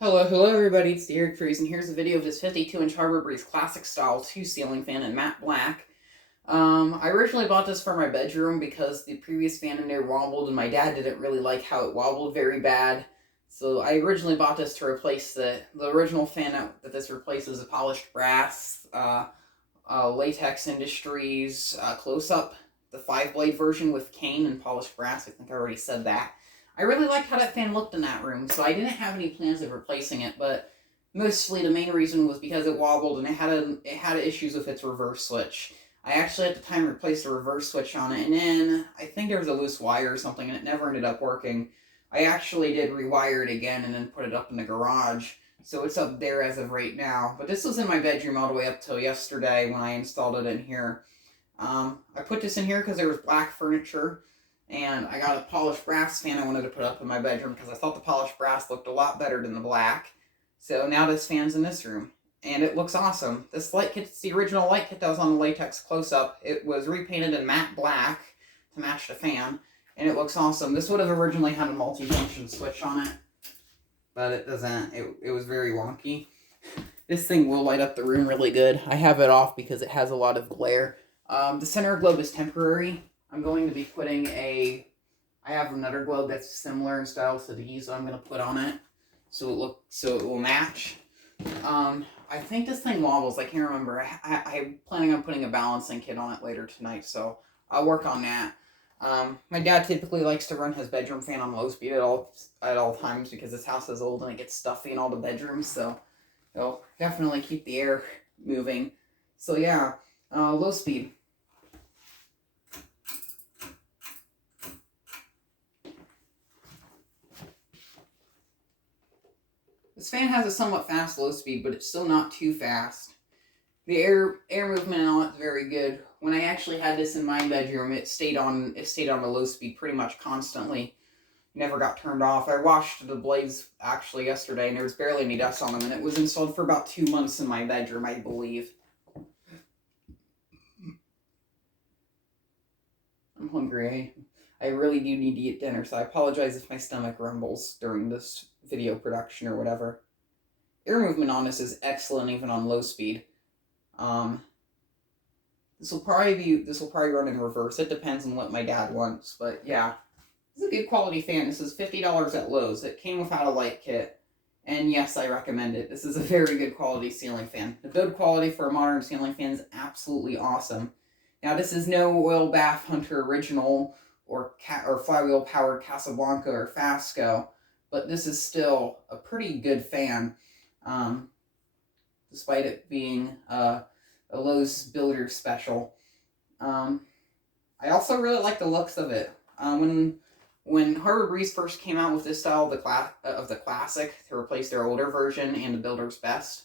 Hello everybody, it's the Eric Freeze, and here's a video of this 52-inch Harbor Breeze Classic Style 2 ceiling fan in matte black. I originally bought this for my bedroom because the previous fan in there wobbled, and my dad didn't really like how it wobbled very bad. So I originally bought this to replace the original fan that this replaces, a polished brass, Latex Industries close-up, the 5-blade version with cane and polished brass. I think I already said that. I really liked how that fan looked in that room, so I didn't have any plans of replacing it, but mostly the main reason was because it wobbled and it had issues with its reverse switch. I actually at the time replaced the reverse switch on it, and then I think there was a loose wire or something, and it never ended up working. I actually did rewire it again and then put it up in the garage, so it's up there as of right now. But this was in my bedroom all the way up till yesterday when I installed it in here. I put this in here because there was black furniture, and I got a polished brass fan I wanted to put up in my bedroom because I thought the polished brass looked a lot better than the black. So now this fan's in this room, and it looks awesome. This light kit's the original light kit that was on the latex close-up. It was repainted in matte black to match the fan, and it looks awesome. This would have originally had a multi-function switch on it, but it doesn't. It was very wonky. This thing will light up the room really good. I have it off because it has a lot of glare. The center globe is temporary. I'm going to be putting I have another globe that's similar in style to these, so I'm going to put on it so it will match. I think this thing wobbles. I can't remember. I'm planning on putting a balancing kit on it later tonight, so I'll work on that. My dad typically likes to run his bedroom fan on low speed at all times because his house is old and it gets stuffy in all the bedrooms, so it'll definitely keep the air moving. So yeah, low speed. This fan has a somewhat fast low speed, but it's still not too fast. The air movement and all it's very good. When I actually had this in my bedroom, it stayed on the low speed pretty much constantly. Never got turned off. I washed the blades actually yesterday, and there was barely any dust on them, and it was installed for about 2 months in my bedroom, I believe. I'm hungry. I really do need to eat dinner, so I apologize if my stomach rumbles during this video production or whatever. Air movement on this is excellent even on low speed. This will probably run in reverse. It depends on what my dad wants, but yeah. This is a good quality fan. This is $50 at Lowe's. It came without a light kit. And yes, I recommend it. This is a very good quality ceiling fan. The build quality for a modern ceiling fan is absolutely awesome. Now, this is no Oil Bath Hunter Original or flywheel powered Casablanca or Fasco, but this is still a pretty good fan, despite it being a Lowe's Builder Special. I also really like the looks of it. When Harbor Breeze first came out with this style of the Classic to replace their older version and the Builder's Best,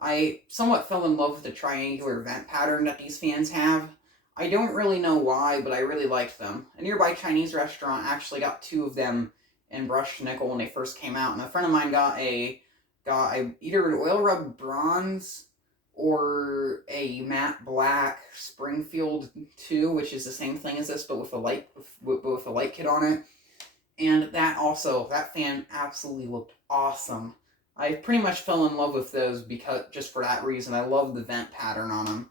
I somewhat fell in love with the triangular vent pattern that these fans have. I don't really know why, but I really liked them. A nearby Chinese restaurant actually got 2 of them in brushed nickel when they first came out, and a friend of mine got either an oil rub bronze or a matte black Springfield 2, which is the same thing as this, but with a light kit on it. And that fan absolutely looked awesome. I pretty much fell in love with those because just for that reason. I love the vent pattern on them.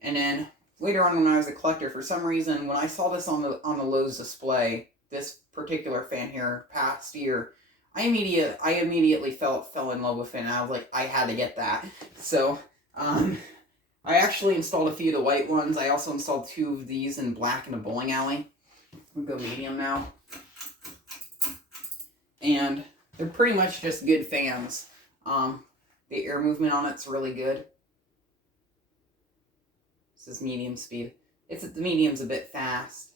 And then later on, when I was a collector, for some reason, when I saw this on the Lowe's display, this particular fan here past year, I immediately fell in love with it, and I was like, I had to get that. So I actually installed a few of the white ones. I also installed 2 of these in black in a bowling alley. We'll go medium now. And they're pretty much just good fans. The air movement on it's really good. This is medium speed. The medium's a bit fast.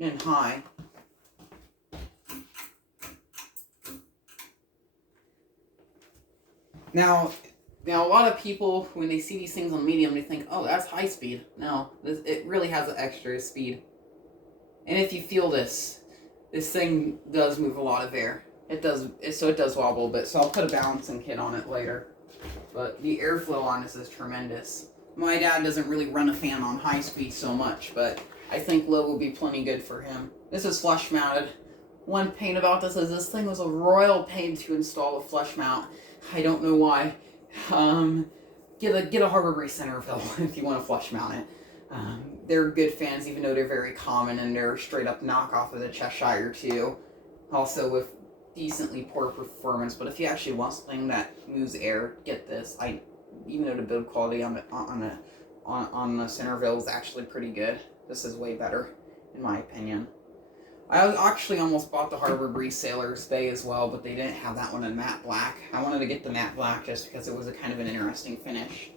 And high. Now, a lot of people, when they see these things on medium, they think, oh, that's high speed. No, it really has an extra speed. And if you feel this thing does move a lot of air. It does wobble a bit, so I'll put a balancing kit on it later. But the airflow on this is tremendous. My dad doesn't really run a fan on high speed so much, but I think low will be plenty good for him. This is flush mounted. One pain about this is this thing was a royal pain to install a flush mount. I don't know why. Get a Harbor Breeze Centerville if you want to flush mount it. They're good fans, even though they're very common, and they're straight up knockoff of the Cheshire too. Also with decently poor performance, but if you actually want something that moves air, get this. Even though the build quality on the Centerville is actually pretty good, this is way better in my opinion. I actually almost bought the Harbor Breeze Sailor's Bay as well, but they didn't have that one in matte black. I wanted to get the matte black just because it was a kind of an interesting finish.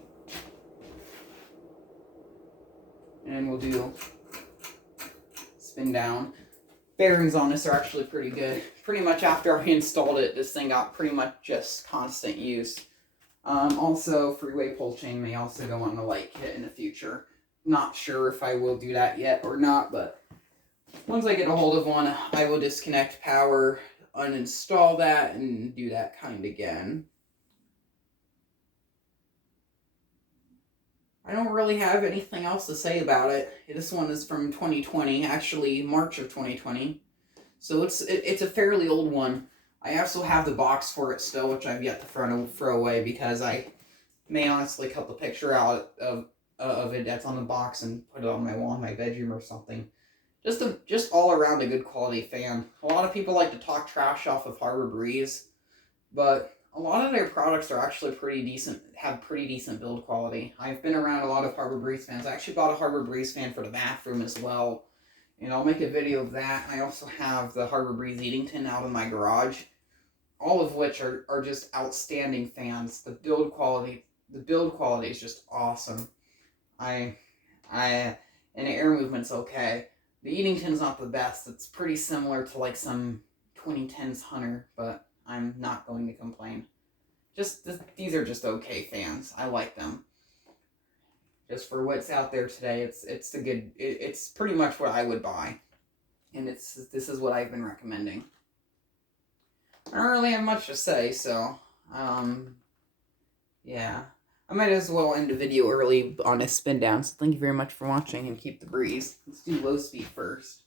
And we'll do spin down. Bearings on this are actually pretty good. Pretty much after I installed it, this thing got pretty much just constant use. Also, freeway pull chain may also go on the light kit in the future. Not sure if I will do that yet or not, but once I get a hold of one, I will disconnect power, uninstall that, and do that kind again. I don't really have anything else to say about it. This one is from 2020, actually March of 2020. So it's a fairly old one. I also have the box for it still, which I've yet to throw away because I may honestly cut the picture out of it that's on the box and put it on my wall in my bedroom or something. Just all around a good quality fan. A lot of people like to talk trash off of Harbor Breeze, but a lot of their products are actually pretty decent, have pretty decent build quality. I've been around a lot of Harbor Breeze fans. I actually bought a Harbor Breeze fan for the bathroom as well, and I'll make a video of that. I also have the Harbor Breeze Eatington out in my garage, all of which are just outstanding fans. The build quality is just awesome. And the air movement's okay. The Eatington's not the best. It's pretty similar to like some 2010s Hunter, but I'm not going to complain. These are just okay fans. I like them. Just for what's out there today, it's pretty much what I would buy, and this is what I've been recommending. I don't really have much to say, so yeah, I might as well end the video early on a spin down. So thank you very much for watching, and keep the breeze. Let's do low speed first.